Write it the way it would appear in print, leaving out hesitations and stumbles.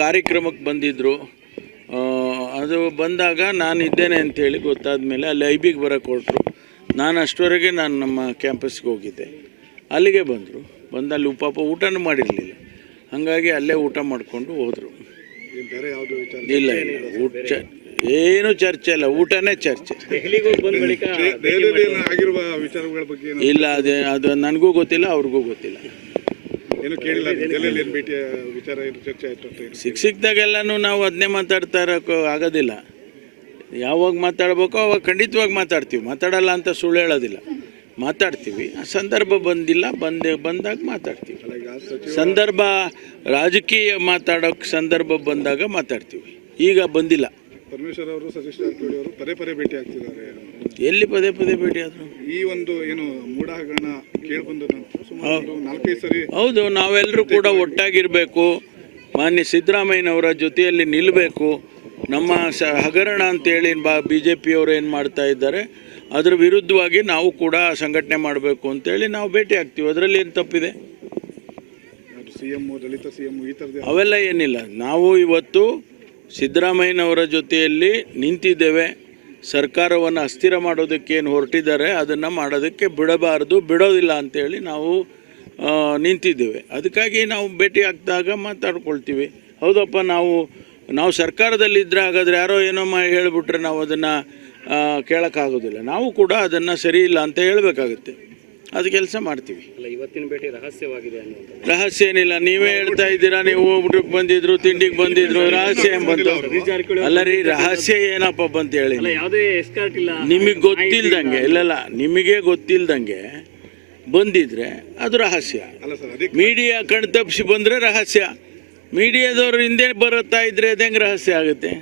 ಕಾರ್ಯಕ್ರಮಕ್ಕೆ ಬಂದಿದ್ದರು. ಅದು ಬಂದಾಗ ನಾನು ಇದ್ದೇನೆ ಅಂಥೇಳಿ ಗೊತ್ತಾದ ಮೇಲೆ ಅಲ್ಲಿ ಐಬಿಗೆ ಬರೋಕ್ಕೆ ಹೊರಟರು. ನಾನು ಅಷ್ಟವರೆಗೆ ನಮ್ಮ ಕ್ಯಾಂಪಸ್ಗೆ ಹೋಗಿದ್ದೆ. ಅಲ್ಲಿಗೆ ಬಂದರು. ಅಲ್ಲಿ ಪಾಪ ಊಟನೂ ಮಾಡಿರಲಿಲ್ಲ. ಹಾಗಾಗಿ ಅಲ್ಲೇ ಊಟ ಮಾಡಿಕೊಂಡು ಹೋದರು. ಇಲ್ಲ ಊಟ ಏನು ಚರ್ಚೆ ಇಲ್ಲ, ಊಟನೇ ಚರ್ಚೆ. ಇಲ್ಲ, ಅದು ನನಗೂ ಗೊತ್ತಿಲ್ಲ, ಅವ್ರಿಗೂ ಗೊತ್ತಿಲ್ಲ. ಸಿಕ್ಕಿದಾಗೆಲ್ಲನೂ ನಾವು ಅದನ್ನೇ ಮಾತಾಡ್ತಾ ಇರೋಕ್ಕೆ ಆಗೋದಿಲ್ಲ. ಯಾವಾಗ ಮಾತಾಡ್ಬೇಕೋ ಅವಾಗ ಖಂಡಿತವಾಗಿ ಮಾತಾಡ್ತೀವಿ. ಮಾತಾಡಲ್ಲ ಅಂತ ಸುಳ್ಳು ಹೇಳೋದಿಲ್ಲ, ಮಾತಾಡ್ತೀವಿ. ಆ ಸಂದರ್ಭ ಬಂದಾಗ ಮಾತಾಡ್ತೀವಿ. ಸಂದರ್ಭ ರಾಜಕೀಯ ಮಾತಾಡೋಕ್ಕೆ ಸಂದರ್ಭ ಬಂದಾಗ ಮಾತಾಡ್ತೀವಿ. ಈಗ ಬಂದಿಲ್ಲ. ಪರಮೇಶ್ವರ್ ಅವರು ಸತೀಶ್ ಜಾರಕಿಹೊಳಿ ಅವರು ಪದೇ ಭೇಟಿ ಆಗ್ತಿದ್ದಾರೆ. ಎಲ್ಲಿ ಪದೇ ಭೇಟಿ ಆದರು? ಈ ಒಂದು ಏನು ಮೂಢ ಹಗರಣ ಕೇಳಿಬಂದ ಸುಮಾರು 4-5 ಸರಿ. ಹೌದು, ನಾವೆಲ್ಲರೂ ಕೂಡ ಒಟ್ಟಾಗಿರಬೇಕು. ಮಾನ್ಯ ಸಿದ್ದರಾಮಯ್ಯನವರ ಜೊತೆಯಲ್ಲಿ ನಿಲ್ಲಬೇಕು. ನಮ್ಮ ಹಗರಣ ಅಂತೇಳಿ BJP ಅವರು ಏನು ಮಾಡ್ತಾ ಇದ್ದಾರೆ ಅದರ ವಿರುದ್ಧವಾಗಿ ನಾವು ಕೂಡ ಸಂಘಟನೆ ಮಾಡಬೇಕು ಅಂತೇಳಿ ನಾವು ಭೇಟಿ ಆಗ್ತೀವಿ. ಅದರಲ್ಲಿ ಏನು ತಪ್ಪಿದೆ? ದಲಿತ CM ಈ ಥರದ್ದು ಅವೆಲ್ಲ ಏನಿಲ್ಲ. ನಾವು ಇವತ್ತು ಸಿದ್ದರಾಮಯ್ಯನವರ ಜೊತೆಯಲ್ಲಿ ನಿಂತಿದ್ದೇವೆ. ಸರ್ಕಾರವನ್ನು ಅಸ್ಥಿರ ಮಾಡೋದಕ್ಕೆ ಏನು ಹೊರಟಿದ್ದಾರೆ ಅದನ್ನು ಮಾಡೋದಕ್ಕೆ ಬಿಡೋದಿಲ್ಲ ಅಂಥೇಳಿ ನಾವು ನಿಂತಿದ್ದೇವೆ. ಅದಕ್ಕಾಗಿ ನಾವು ಭೇಟಿ ಆಗ್ದಾಗ ಮಾತಾಡ್ಕೊಳ್ತೀವಿ. ಹೌದಪ್ಪ, ನಾವು ಸರ್ಕಾರದಲ್ಲಿದ್ದರೆ ಹಾಗಾದರೆ ಯಾರೋ ಏನೋ ಹೇಳಿಬಿಟ್ರೆ ನಾವು ಅದನ್ನು ಕೇಳೋಕ್ಕಾಗೋದಿಲ್ಲ. ನಾವು ಕೂಡ ಅದನ್ನು ಸರಿ ಇಲ್ಲ ಅಂತ ಹೇಳಬೇಕಾಗುತ್ತೆ. ಅದು ಕೆಲಸ ಮಾಡ್ತೀವಿ. ಇವತ್ತಿನ ಭೇಟಿ ರಹಸ್ಯವಾಗಿದೆ ಅನ್ನೋದು. ರಹಸ್ಯ ಏನಿಲ್ಲ, ನೀವೇ ಹೇಳ್ತಾ ಇದ್ದೀರಾ. ನೀವು ಊಟಕ್ಕೆ ಬಂದಿದ್ರು, ತಿಂಡಿಗೆ ಬಂದಿದ್ರು, ರಹಸ್ಯ ಏನು ಬಂತು? ಅಲ್ಲ ರೀ, ರಹಸ್ಯ ಏನಪ್ಪ ಬಂತ ಹೇಳಿ. ನಿಮಗೆ ಗೊತ್ತಿಲ್ದಂಗೆ ನಿಮಗೆ ಗೊತ್ತಿಲ್ದಂಗೆ ಬಂದಿದ್ರೆ ಅದು ರಹಸ್ಯ. ಮೀಡಿಯಾ ಕಣ್ತಪ್ಪಿಸಿ ಬಂದರೆ ರಹಸ್ಯ. ಮೀಡಿಯಾದವ್ರು ಹಿಂದೆ ಬರುತ್ತಾ ಇದ್ರೆ ಅದು ಹೆಂಗೆ ರಹಸ್ಯ ಆಗುತ್ತೆ?